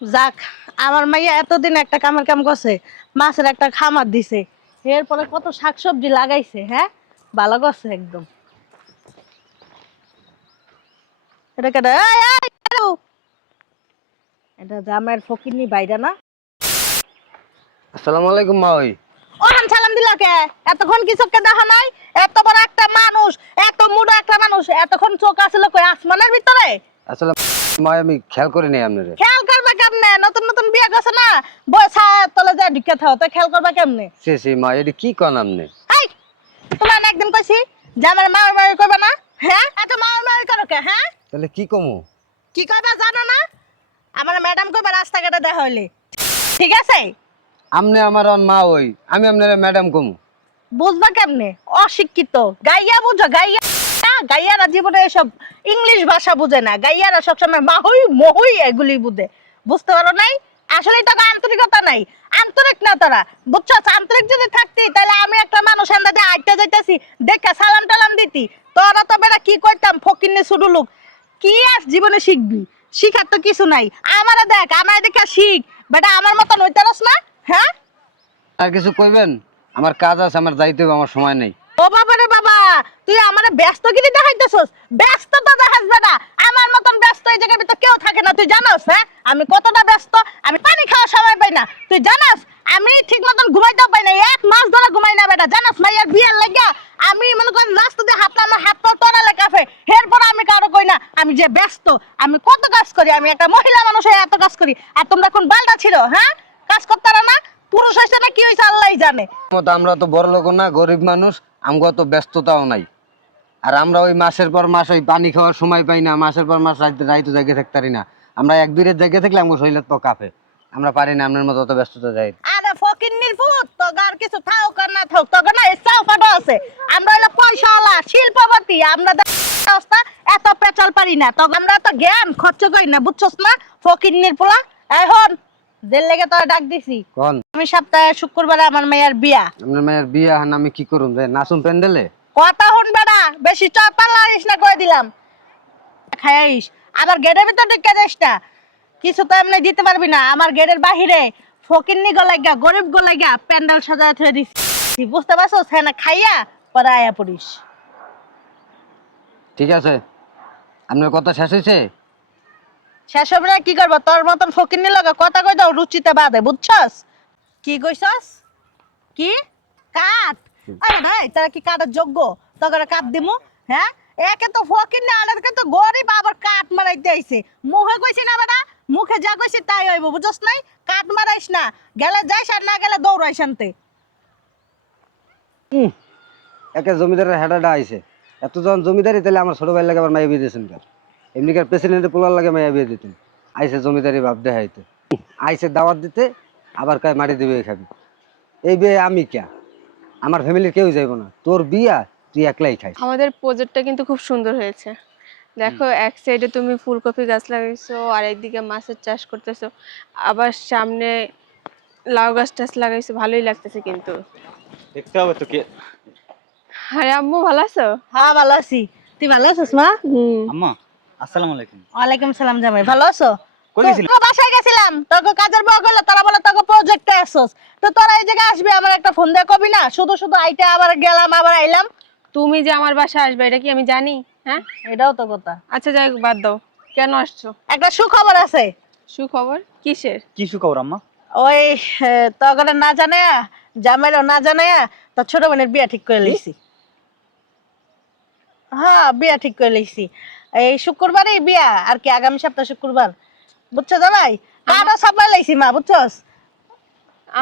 যাক, আমার মাইয়া এতদিন একটা কামের কাম করছে, মাছের একটা খামার দিছে, এরপরে কত শাকসবজি লাগাইছে। হ্যাঁ, ভালো করছে একদম। এটা কেটে এটা জামাইয়ের ফকিরনি বাইরা না? আসসালামু আলাইকুম মা। ওই ওহান সালাম দিলা কে? এতক্ষণ কি চোখে দেখা নাই? এত বড় একটা মানুষ, এত মুড়ো একটা মানুষ, এতক্ষণ চোখ আছিল কই আসমানের ভিতরে? আসলে মা আমি খেয়াল করি নাই আপনারে। খেয়াল করবা কেমনে? নতুন নতুন বিয়ে করছে না, বয়সা তলে যায় ঢুকে থাও, তো খেয়াল করবা কেমনে? সে মা এটা কি কন আপনি? এই, তোমার না একদিন কইছি যে আমার মার মারি করবা না? হ্যাঁ, এত মার মারি করো কে? হ্যাঁ, তাহলে কি কমু? কি কইবা জানো না? আমার ম্যাডাম কইবা রাস্তাঘাটে দেখা হইলে, ঠিক আছে? আপনি আমার মা, ওই আমি আপনার ম্যাডাম কমু। বুঝবা কেমনে? অশিক্ষিত গাইয়া বুঝো, গাইয়া গাইয়ারা জীবনে এসব ইংলিশ ভাষা বুঝে না। গাইয়ারা সবসময় মাহুই মহুই এগুলি বুঝে। বুঝতে পারো নাই? আসলে তো আন্তরিকতা নাই, আন্তরিক না তোরা, বুঝছো? আন্তরিক যদি থাকতি তাহলে আমি একটা মানুষ আন্দাজে আইটা যাইতাছি দেখা সালাম টালাম দিতি। তোরা তো বেটা কি করতাম, ফকিন্নে ছুডু লোক। কি আর জীবনে শিখবি? শিখার তো কিছু নাই। আমারে দেখ, আমারে দেখা শিখ বেটা, আমার মতন হইতারস না। হ্যাঁ, আর কিছু কইবেন? আমার কাজ আছে, আমার যাইতে হবে, আমার সময় নেই। ও বাবা রে বাবা, তুই আমারে ব্যস্তগিরি দেখাইতেছস? ব্যস্ত তো দেখাস বেটা, আমার মতন ব্যস্ত এই জায়গায় তো কেউ থাকে না, তুই জানোস? হ্যাঁ, আমি কতটা ব্যস্ত, আমি পানি খাওয়ার সময় পাই না, তুই জানাস? আমি ঠিক মতন ঘুমাইতেও পাই না, 1 মাস ধরে ঘুমাই না বেটা, জানাস? মাইয়ার বিয়ের লাগিয়া আমি মনে করেন রাস্তা দিয়ে হাঁটলাম, আমার হাত পা তরালে কাফে, এরপর আমি কারো কই না আমি যে ব্যস্ত। আমি কত কাজ করি, আমি একটা মহিলা মানুষ হয়ে এত কাজ করি, আর তোমরা কোন বালটা ছিল? হ্যাঁ, কাজ করতে পারো না? পুরুষ হয়েছে না কি হয়েছে আল্লাহই জানে। মতো আমরা তো বড় লোক না, গরিব মানুষ, আমগো তো ব্যস্ততাও নাই। আর আমরা ওই মাসের পর মাস ওই পানি খাওয়ার সময় পাই না, মাসের পর মাস রাইতো জায়গায় থাকতে পারি না। আমরা 1-2 জায়গায় থাকলে আমগো শরীর তো কাঁপে। আমরা পারি না আপনার মতো অত ব্যস্ততা যাই। আরে ফকিন্নির ফুট, তোগার কিছু থাও কার না থাও, তোগার না এসাও ফাটা আছে। আমরা হলো পয়সাওয়ালা শিল্পপতি, আমরা অবস্থা এত পেঁচাল পারি না, তো আমরা তো জ্ঞান খরচ করি না, বুঝছস না? ফকিন্নির পোলা। এখন জেল লেগে তোরা ডাক দিছি। কোন আমি সপ্তাহে শুক্রবারে আমার মেয়ের বিয়া। আপনার মেয়ের বিয়ে হান, আমি কি করুম? যে নাচুন প্যান্ডেলে? কথা হন বেড়া, বেশি চপাল লারিস না করে দিলাম। খাইস আবার গেটের ভিতর ঢুকে যাস না, কিছু তো এমনি দিতে পারবি না। আমার গেটের বাহিরে ফকিন্নি গলাইগা গরিব গলাইগা প্যান্ডেল সাজায় থয়ে দিছি, বুঝতে পারছো? না খাইয়া পরে আয়া পড়িস। ঠিক আছে, আপনার কথা শেষ হয়েছে? শেষ হবে না? কি করবো? তোর মতন ফকিন্নি লগা কথা কই দাও রুচিতে বাদে, বুঝছস? কি কইছস? কি কাট? আরে ভাই, তারা কি কাটার যোগ্য? তোকে কাট দিমু? হ্যাঁ, একে তো ফকিন্নি, আরেকে তো গরিব, আবার কাট মারাইতে আইছে। মুখে কইছি না বেটা, মুখে যা কইছি তাই হইব, বুঝছস নাই? কাট মারাইস না, গেলে যাইস আর না গেলে দৌড়াইস আনতে। একে জমিদারের হেডাটা আইছে। এত যখন জমিদারি, তাহলে আমার ছোট ভাই লাগে আবার মাইয়া বিয়ে দিয়েছেন কেন? এমনিকার প্রেসিডেন্টের পোলার লাগে মাইয়া বিয়ে দিতেন। আইসে জমিদারি ভাব দেখাইতে, আইসে দাওয়াত দিতে, আবার কয় মারি দিবে খাবি। এই বিয়ে আমি কে? আমার ফ্যামিলির কেউ যাইব না, তোর বিয়া তুই একলাই খাইস। আমাদের প্রজেক্টটা কিন্তু খুব সুন্দর হয়েছে। দেখো, এক সাইডে তুমি ফুলকপি গাছ লাগাইছো, আর একদিকে মাছের চাষ করতেছো, আবার সামনে লাউ গাছ টাছ লাগাইছো, ভালোই লাগতেছে কিন্তু। দেখতে হবে তো কে। আরে আম্মু, ভালো আছো? হ্যাঁ, ভালো আছি। তুই ভালো আছিস মা? আম্মা, আসসালামু আলাইকুম। ওয়ালাইকুম সালাম জামাই, ভালো আছো? কই গেছিলা? তোর বাসায় গেছিলাম, তোকে কাজের বউ কইলো, তারা বলে তোকে প্রজেক্টে আসছস, তো তোরা এই জায়গায় আসবি আমার একটা ফোন দিয়ে কবি না? শুধু শুধু আইতে আবার গেলাম আবার আইলাম। তুমি যে আমার বাসায় আসবে এটা কি আমি জানি? হ্যাঁ, এটাও তো কথা। আচ্ছা যাই হোক, বাদ দাও। কেন আসছো? একটা সুখবর আছে। সুখবর কিসের? কি সুখবর আম্মা? ওই তখন না জানে, জামাইরও না জানে, তো ছোট বোনের বিয়া ঠিক করে লইছি। হ্যাঁ, বিয়া ঠিক করে লইছি। এই শুক্রবারই বিয়া, আর কি আগামী সপ্তাহ শুক্রবার, বুঝছো জামাই? আরো সবাই লাইছি মা, বুঝছস?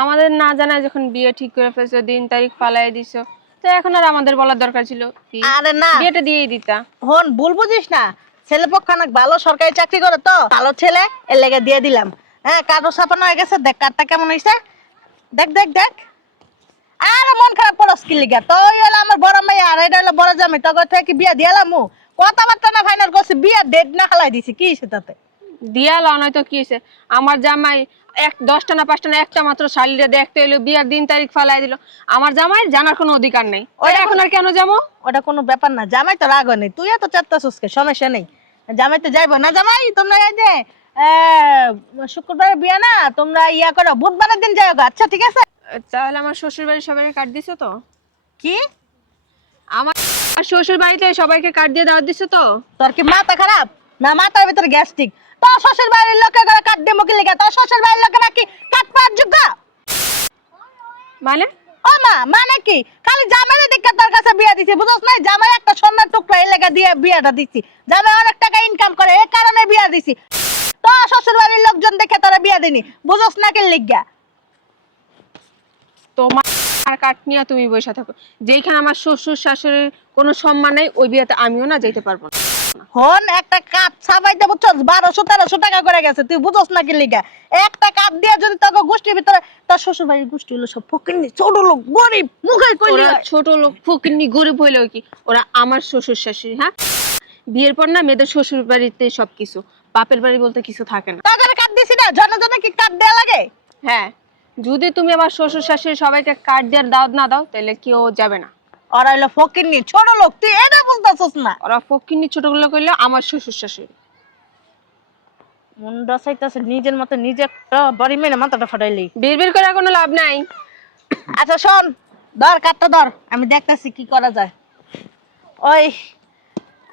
আমাদের না জানা যখন বিয়ে ঠিক করে ফেলছো, দিন তারিখ ফালাই দিছো, তো এখন আর আমাদের বলার দরকার ছিল কি? আরে না, বিয়েটা দিয়েই দিতা। হন ভুল বুঝিস না, ছেলে পক্ষ অনেক ভালো সরকারি চাকরি করে, তো ভালো ছেলে, এর লেগে দিয়ে দিলাম। হ্যাঁ, কার্ডও ছাপানো হয়ে গেছে, দেখ কার্ডটা কেমন হয়েছে, দেখ দেখ দেখ। আর মন খারাপ করস কি লিগা? তো ওই হলো আমার বড় মেয়ে, আর এটা হলো বড় জামাই, তখন থেকে বিয়া দিয়ালাম। কথাবার্তা না ফাইনাল করছি, বিয়া ডেট না হালাই দিছি, কি হয়েছে তাতে? দিয়া লাও, নয়তো কি হয়েছে? আমার জামাই 10টা না 5টা না একটা মাত্র শাড়িটা দেখতে এলো, বিয়ার দিন তারিখ ফালাই দিল। আমার জামাই জানার কোনো অধিকার নেই। ওই এখন আর কেন যাবো? ওটা কোনো ব্যাপার না, জামাই তো রাগ নেই, তুই এত চারটা সুস্কে, সমস্যা নেই। জামাই তো যাইবো না, জামাই তোমরা এই যে শুক্রবারে বিয়া না, তোমরা ইয়া করো বুধবারের দিন যাও গো। আচ্ছা ঠিক আছে। তাহলে আমার শ্বশুর বাড়ির সবাইকে কার্ড দিছো তো? কি আমার শ্বশুর বাড়িতে সবাইকে কার্ড দিয়ে দাওয়াত দিছো তো? তোর কি মাথা খারাপ না মাথার ভিতরে গ্যাস্ট্রিক? তোর শ্বশুর বাড়ির লোকে করে কাট দেবো কি লিগা? তোর শ্বশুর বাড়ির লোকেরা কি কাট পাওয়ার যোগ্য? মানে ও মা, মানে কি? খালি জামাইরে দেখে তোর কাছে বিয়া দিছি, বুঝছ না? জামাই একটা সোনার টুকরা এই লেগা দিয়ে বিয়াটা দিছি। জামাই অনেক টাকা ইনকাম করে, এই কারণে বিয়া দিছি। তোর শ্বশুর বাড়ির লোকজন দেখে তোরা বিয়া দিনি, বুঝছ না কি লিগা? তোমার কার্ড নিয়ে তুমি বসে থাকো। যেইখানে আমার শ্বশুর শাশুড়ির কোনো সম্মান নেই, ওই বিয়েতে আমিও না যেতে পারবো না। হন একটা কাঠ ছাপাইতে বুঝছস 1200-1300 টাকা করে গেছে, তুই বুঝছ না কি লিগা? একটা কাঠ দিয়ে যদি তোকে গোষ্ঠীর ভিতরে, তোর শ্বশুর বাড়ির গোষ্ঠী হলো সব ফকিন্নি, ছোট লোক, গরিব, মুখে কইলি ওরা ছোট লোক ফকিন্নি গরিব হইলেও কি, ওরা আমার শ্বশুর শাশুড়ি। হ্যাঁ, বিয়ের পর না মেয়েদের শ্বশুর বাড়িতে সবকিছু, বাপের বাড়ি বলতে কিছু থাকে না। তাদের কাঠ দিছি না, জনে কি কাঠ দেয়া লাগে? হ্যাঁ, যদি তুমি আমার শ্বশুর শাশুড়ি সবাইকে কার্ড দেওয়ার দাওয়াত না দাও, তাহলে কেউ যাবে না। ওরা হলো ফকিন্নি, ছোট লোক, তুই এটা বুঝতেছস না? ওরা ফকিন্নি ছোটগুলো করলে আমার শ্বশুর শাশুড়ি। মুন্ডা চাইতেছে নিজের মতো নিজে একটা বাড়ি মেরে মাথাটা ফাটাইলি। বিড়বিড় করে কোনো লাভ নাই। আচ্ছা শোন, ধর কাঠটা ধর, আমি দেখতেছি কি করা যায়। ওই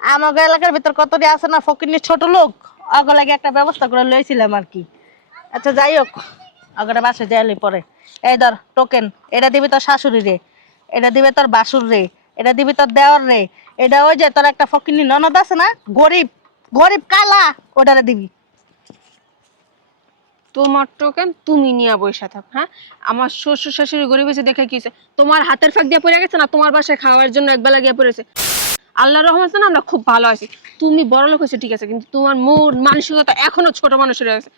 আমাকে এলাকার ভিতর কতটি আছে না ফকিন্নি ছোট লোক, ওগুলো লাগে একটা ব্যবস্থা করে লইছিলাম আর কি। আচ্ছা যাই হোক, ওগুলো বাসে যাইলি পরে। এই ধর টোকেন, এটা দিবি তোর শাশুড়ি রে, এটা দিবে তোর বাসুর রে, এটা দিবি তোর দেওর রে, এটা ওই যে তোর একটা ফকিন্নি ননদ আছে না, গরিব গরিব কালা, ওটারে দিবি। তোমার টোকেন তুমি নিয়ে বসে থাক। হ্যাঁ, আমার শ্বশুর শাশুড়ি গরিব হয়েছে দেখে কি হয়েছে? তোমার হাতের ফাঁক দিয়ে পড়ে গেছে না, তোমার বাসায় খাওয়ার জন্য একবেলা গিয়ে পড়েছে। আল্লাহর রহমতে না আমরা খুব ভালো আছি। তুমি বড় লোক হয়েছে ঠিক আছে, কিন্তু তোমার মন মানসিকতা এখনো ছোট মানুষের হয়ে গেছে।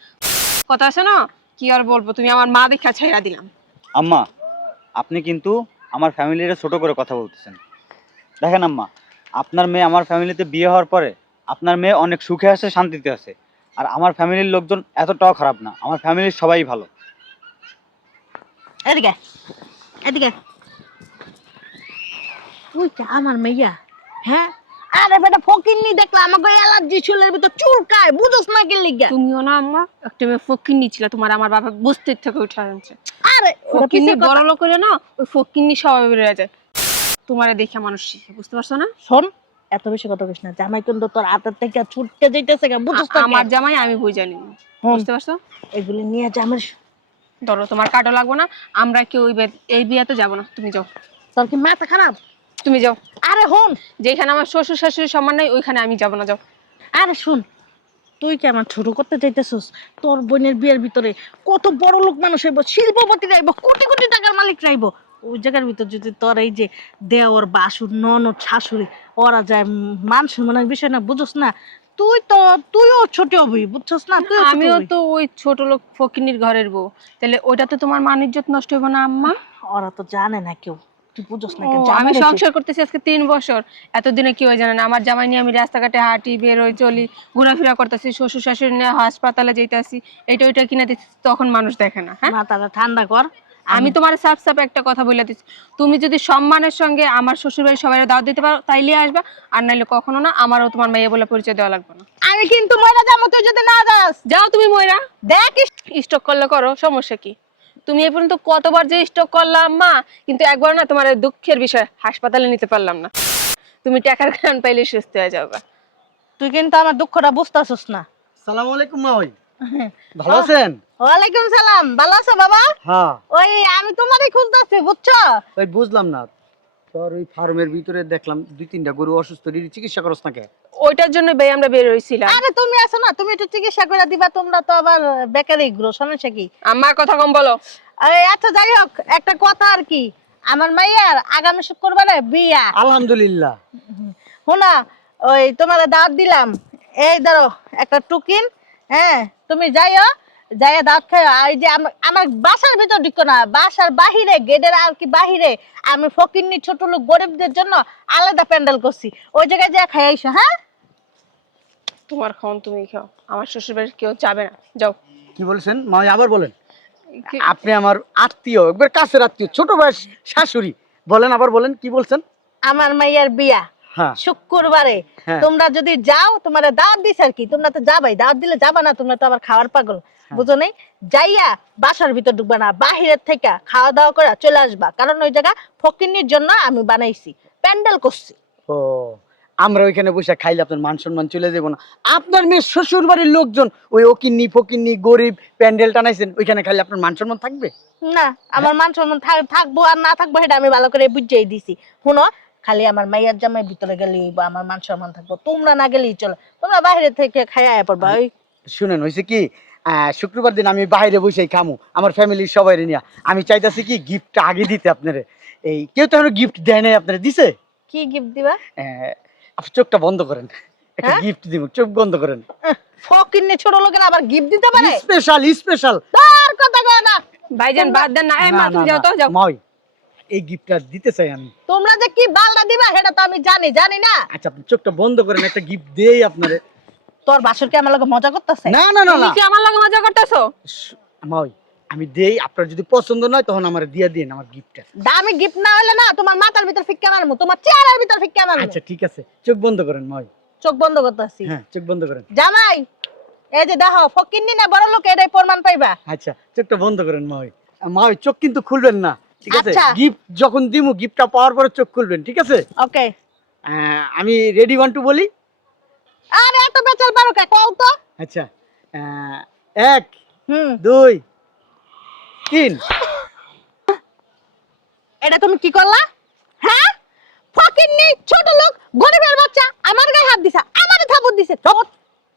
কথা আছে না, কি আর বলবো, তুমি আমার মা দেখা ছেড়া দিলাম। আম্মা, আপনি কিন্তু আমার ফ্যামিলির ছোট করে কথা বলতেছেন। দেখেন আম্মা, আপনার মেয়ে আমার ফ্যামিলিতে বিয়ে হওয়ার পরে আপনার মেয়ে অনেক সুখে আছে, শান্তিতে আছে। আর আমার ফ্যামিলির লোকজন এতটাও খারাপ না, আমার ফ্যামিলির সবাই ভালো। এদিকে এদিকে, ওই যে আমার মেয়া। হ্যাঁ, আরে বেটা ফকিন্নি দেখলা আমাকে অ্যালার্জি চুলের ভিতর চুলকায়, বুঝছ না কি লিগা? তুমিও না আম্মা একটা মেয়ে ফকিন্নি ছিল, তোমার আমার বাবা বস্তির থেকে উঠে আনছে। আরে ফকিন্নি বড় লোক হলে না ওই ফকিন্নি স্বভাব বেড়ে যায়। তোমারে দেখে মানুষ শিখে, বুঝতে পারছো না? শোন, এত বেশি কথা কইস না, জামাই কিন্তু তোর হাতের থেকে ছুটতে যাইতেছে, বুঝছ না? আমার জামাই আমি বুঝ জানি, বুঝতে পারছো? এগুলি নিয়ে জামাই। ধরো তোমার কার্ডও লাগবো না, আমরা কেউ এই বিয়েতে যাবো না, তুমি যাও। তোর কি মাথা খারাপ? তুমি যাও। আরে হন, যেখানে আমার শ্বশুর শাশুড়ির সম্মান নেই ওইখানে আমি যাবো না, যাও। আরে শুন, তুই কি আমার ছোট করতে চাইতেছিস? তোর বোনের বিয়ের ভিতরে কত বড় লোক মানুষ আইব, শিল্পপতি আইব, কোটি কোটি টাকার মালিক আইব। ওই জায়গার ভিতর যদি তোর এই যে দেওর বাসুর ননদ শাশুড়ি ওরা যায়, মান সম্মানের বিষয় না, বুঝছ না? তুইও ছোট হবি, বুঝছস না? আমিও তো ওই ছোট লোক ফকিনির ঘরের বউ, তাহলে ওইটা তো তোমার মান ইজ্জত নষ্ট হইব না আম্মা? ওরা তো জানে না কেউ, তুই বুঝছ না ও, কেন? আমি সংসার করতেছি আজকে 3 বছর, এতদিনে কেউ জানে না। আমার জামাই নিয়ে আমি রাস্তাঘাটে হাঁটি, বেরোই, চলি, ঘোরাফেরা করতেছি, শ্বশুর শাশুড়ি নিয়ে হাসপাতালে যাইতেছি, এটা ওইটা কিনা দিচ্ছি, তখন মানুষ দেখে না। হ্যাঁ, মাথাটা ঠান্ডা কর। আমি তোমার সাফ সাফ একটা কথা বলে দিচ্ছি, তুমি যদি সম্মানের সঙ্গে আমার শ্বশুর বাড়ির সবাই দাওয়াত দিতে পারো তাইলে আসবা, আর নাইলে কখনো না। আমারও তোমার মেয়ে বলে পরিচয় দেওয়া লাগবে না। আমি কিন্তু মরে যাবো তুই যদি না যাস। যাও তুমি ময়রা, দেখ স্টক করলে করো, সমস্যা কি? তুমি এই পর্যন্ত কতবার যে স্টক করলাম মা, কিন্তু একবার না তোমার এই দুঃখের বিষয় হাসপাতালে নিতে পারলাম না। তুমি টাকার কারণ পাইলে সুস্থ হয়ে যাবে। তুই কিন্তু আমার দুঃখটা বুঝতেছিস না। সালাম আলাইকুম মা। ওই ভালো আছেন? ওয়ালাইকুম সালাম, ভালো আছো বাবা? হ্যাঁ, ওই আমি তোমারই খুঁজতেছি, বুঝছো? ওই বুঝলাম না, তোর ওই ফার্মের ভিতরে দেখলাম 2-3টা গরু অসুস্থ, চিকিৎসা করছ না কে? ওইটার জন্য ভাই আমরা বের হইছিলাম। আরে তুমি আছো না, তুমি একটু চিকিৎসা করে দিবা, তোমরা তো আবার বেকারি গ্রো, সমস্যা কি? আম্মা কথা কম বলো। আচ্ছা যাই হোক, একটা কথা আর কি, আমার মাইয়ার আগামী শুক্রবারে বিয়া। আলহামদুলিল্লাহ। শোনা, ওই তোমার দাওয়াত দিলাম, এই ধরো একটা টুকিন। হ্যাঁ, তুমি যাইও, যাইয়া দাওয়াত খাইও। আর এই যে আমার বাসার ভিতর ঢুকো না, বাসার বাহিরে, গেটের আর কি বাহিরে আমি ফকিন্নি ছোট লোক গরিবদের জন্য আলাদা প্যান্ডেল করছি, ওই জায়গায় যা খাই আইসো। হ্যাঁ, তোমার খাওন তুমি খাও, আমার শ্বশুর বাড়ির কেউ যাবে না, যাও। কি বলছেন মা? আবার বলেন। কি- আপনি আমার আত্মীয়, একবার কাছের আত্মীয়, ছোট ভাই শাশুড়ি, বলেন, আবার বলেন, কি বলছেন? আমার মাইয়ার বিয়া। হ্যাঁ। শুক্রবারে হ্যাঁ। তোমরা যদি যাও তোমার দাওয়াত দিছ আর কি, তোমরা তো যাবাই, দাওয়াত দিলে যাবা না, তোমরা তো আবার খাওয়ার পাগল, বুঝো নাই? যাইয়া বাসার ভিতর ঢুকবা না, বাহিরের থেকে খাওয়া দাওয়া করে চলে আসবা, কারণ ওই জায়গা ফকিন্নির জন্য আমি বানাইছি, প্যান্ডেল করছি। ও আমরা ওইখানে বসে খাইলে আপনার মান সম্মান চলে যাবো না? আপনার মেয়ে শ্বশুর বাড়ির লোকজন ওই ওকিন্নি ফকিন্নি গরিব প্যান্ডেল টানাইছেন, ওইখানে খাইলে আপনার মান সম্মান থাকবে? না, আমার মান সম্মান থাকবো আর না থাকবো সেটা আমি ভালো করে বুঝিয়ে দিছি। শুনো, খালি আমার মাইয়ার জামাই ভিতরে গেলেই বা আমার মান সম্মান থাকবো, তোমরা না গেলেই চলো, তোমরা বাইরে থেকে খাইয়া পড়বা। ওই শুনেন, হয়েছে কি, শুক্রবার দিন আমি বাইরে বসেই খামু আমার ফ্যামিলির সবাই নিয়ে। আমি চাইতেছি কি গিফটটা আগে দিতে আপনারে। এই কেউ তো এখনো গিফট দেয় নাই, আপনারা দিছে? কি গিফট দিবা? আপনি চোখটা বন্ধ করেন, একটা হ্যাঁ? গিফট দিব, চোখ বন্ধ করেন। ফকিন্নি ছোট লোকের আবার গিফট দিতে পারে? Special special. তার কথা কয় না। ভাইজান বাদ দেন না, এই মা তুমি যাও তো, যাও। মাই এই গিফটটা দিতে চাই আমি। তোমরা যে কি বালটা দিবা সেটা তো আমি জানি না। আচ্ছা আপনি চোখটা বন্ধ করেন, একটা গিফট দেই আপনারে। তোর বাসুর কি আমার লগে মজা করতেছে? না না না তুমি না কি আমার লগে মজা করতেছো? মাই আমি দেই, আপনার যদি পছন্দ নয় তখন আমারে দিয়ে দিন আমার গিফটটা। দামি গিফট না হলে না তোমার মাথার ভিতর ফিক্কা মারমু, তোমার চেহারার ভিতর ফিক্কা মারমু। আচ্ছা ঠিক আছে, চোখ বন্ধ করেন মাই। চোখ বন্ধ করতেছি। হ্যাঁ চোখ বন্ধ করেন। জামাই, এই যে দেখো ফকিন্নি না বড় লোক, এটাই প্রমাণ পাইবা। আচ্ছা চোখটা বন্ধ করেন মাই। মাই চোখ কিন্তু খুলবেন না, ঠিক আছে? আচ্ছা। গিফট যখন দিমু, গিফটটা পাওয়ার পরে চোখ খুলবেন, ঠিক আছে? ওকে। আমি রেডি 1 2 বলি। আরে এত বেচাল পারো কে কও তো? আচ্ছা 1 হুম, 2 3। এটা তুমি কি করলা? হ্যাঁ, ফকিন্নি ছোট লোক গরিবের বাচ্চা আমার গায়ে হাত দিছা, আমারে থাপড় দিছে।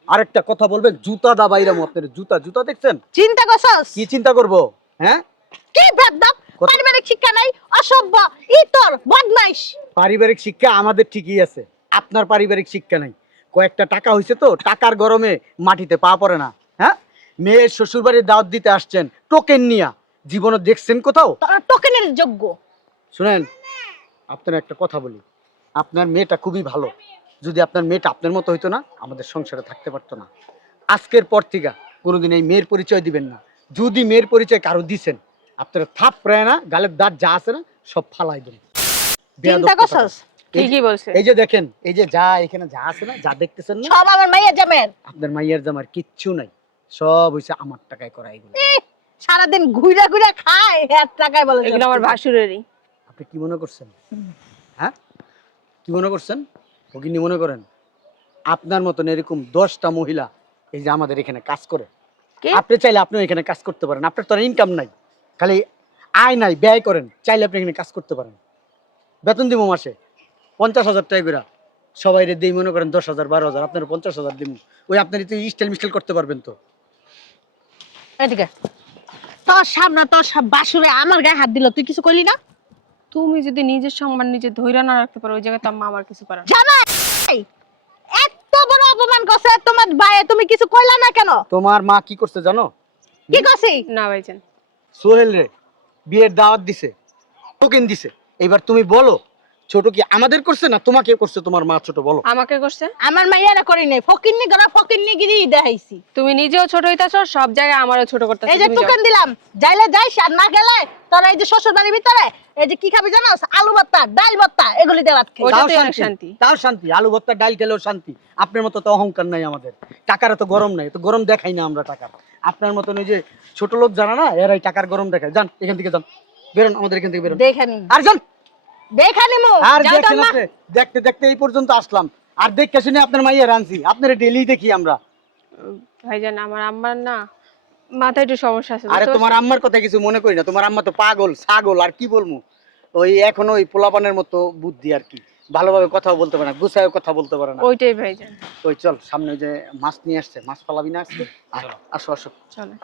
আরেকটা কথা বলবেন, জুতা দা বাইরামু আপনার। জুতা জুতা দেখছেন? চিন্তা করছস? কি চিন্তা করব? হ্যাঁ, কি বেদব, পারিবারিক শিক্ষা নাই, অসভ্য, ইতর, বদমাইশ। পারিবারিক শিক্ষা আমাদের ঠিকই আছে, আপনার পারিবারিক শিক্ষা নাই। কয়েকটা টাকা হইছে তো, টাকার গরমে মাটিতে পা পড়ে না। হ্যাঁ, মেয়ের শ্বশুরবাড়ির দাওয়াত দিতে আসছেন টোকেন নিয়া, জীবনে দেখছেন কোথাও? তোরা টোকেনের যোগ্য। শুনেন, আপনার একটা কথা বলি, আপনার মেয়েটা খুবই ভালো। যদি আপনার মেয়েটা আপনার মতো হইতো না, আমাদের সংসারে থাকতে পারতো না। আজকের পর থেকে কোনোদিন এই মেয়ের পরিচয় দিবেন না। যদি মেয়ের পরিচয় কারো দিছেন, আপনারা থাপ প্রায় না, গালের দাঁত যা আছে না সব ফালাই দেন। চিন্তা করছস? ঠিকই বলছে। এই যে দেখেন, এই যে যা এখানে যা আছে না, যা দেখতেছেন না, সব আমার মাইয়া জামের। আপনার মাইয়ার জামার কিচ্ছু নাই, সব হইছে আমার টাকায় করা এগুলো। সারাদিন ঘুরে ঘুরে খায়, এর টাকায় বলে এগুলো আমার ভাসুরেরই। আপনি কি মনে করছেন? হ্যাঁ, কি মনে করছেন? ভগিনী মনে করেন? আপনার মতন এরকম 10টা মহিলা এই যে আমাদের এখানে কাজ করে। কি? আপনি চাইলে আপনিও এখানে কাজ করতে পারেন। আপনার তো ইনকাম নাই, খালি আয় নাই, ব্যয় করেন। চাইলে আপনি এখানে কাজ করতে পারেন। বেতন দিব মাসে 50,000 টাকা করে। সবাই রে দিই মনে করেন 10,000 12,000, আপনার 50,000 দিব। ওই আপনার তো স্টাইল মিস্টাইল করতে পারবেন তো। এদিকে তোর সামনে তোর বাসুরে আমার গায়ে হাত দিল, তুই কিছু কইলি না? তুমি যদি নিজের সম্মান নিজে ধৈর্য না রাখতে পারো, ওই জায়গায় তো আম্মা আমার কিছু পারে না। জামাই, এত বড় অপমান করছে তোমার ভাই, তুমি কিছু কইলা না কেন? তোমার মা কি করছে জানো? কি করছি? না ভাইজান, সোহেল রে বিয়ের দাওয়াত দিছে, টোকেন দিছে। এবার তুমি বলো, ছোট কি আমাদের করছে না তোমাকে করছে? তোমার মা ছোট, বলো। আমাকে করছে। আমার মাইয়ারা করি নাই, ফকিন্নি গরা ফকিন্নি গিরি দেখাইছি। তুমি নিজেও ছোট হইতাছো, সব জায়গায় আমারও ছোট করতেছো। এই যে টোকেন দিলাম, যাইলে যাইস আর না গেলে তোর এই যে শ্বশুর বাড়ির ভিতরে এই যে কি খাবি জানোস? আলু ভর্তা, ডাল ভর্তা, এগুলি দেওয়া খাই। ওটা তাও তো অনেক শান্তি। তাও শান্তি, আলু ভর্তা ডাল খেলেও শান্তি। আপনার মতো তো অহংকার নাই আমাদের। টাকার তো গরম নাই, তো গরম দেখাই না আমরা টাকা। আপনার মতন ওই যে ছোট লোক জানা না, এরাই টাকার গরম দেখায়। যান এখান থেকে, যান, বেরোন আমাদের এখান থেকে, বেরোন। দেখানি আর যান, দেখানি মু আর যাও তোর দেখেন মা। আপনি, দেখতে দেখতে এই পর্যন্ত আসলাম। আর দেখে শুনে আপনার মাইয়া রানছি, আপনার ডেলি দেখি আমরা। ভাইজান, আমার আম্মার না মাথায় একটু সমস্যা আছে। আরে বুঝতে তোমার পারছো? আম্মার কথা কিছু মনে করি না, তোমার আম্মা তো পাগল ছাগল, আর কি বলবো। ওই এখনো ওই পোলাপানের মতো বুদ্ধি আর কি, ভালোভাবে কথাও বলতে পারে না, গুছায় কথা বলতে পারে না। ওইটাই ভাইজান। ওই চল সামনে ওই যে মাছ নিয়ে আসছে, মাছ পালাবি না আজকে? আসো আসো। চলো।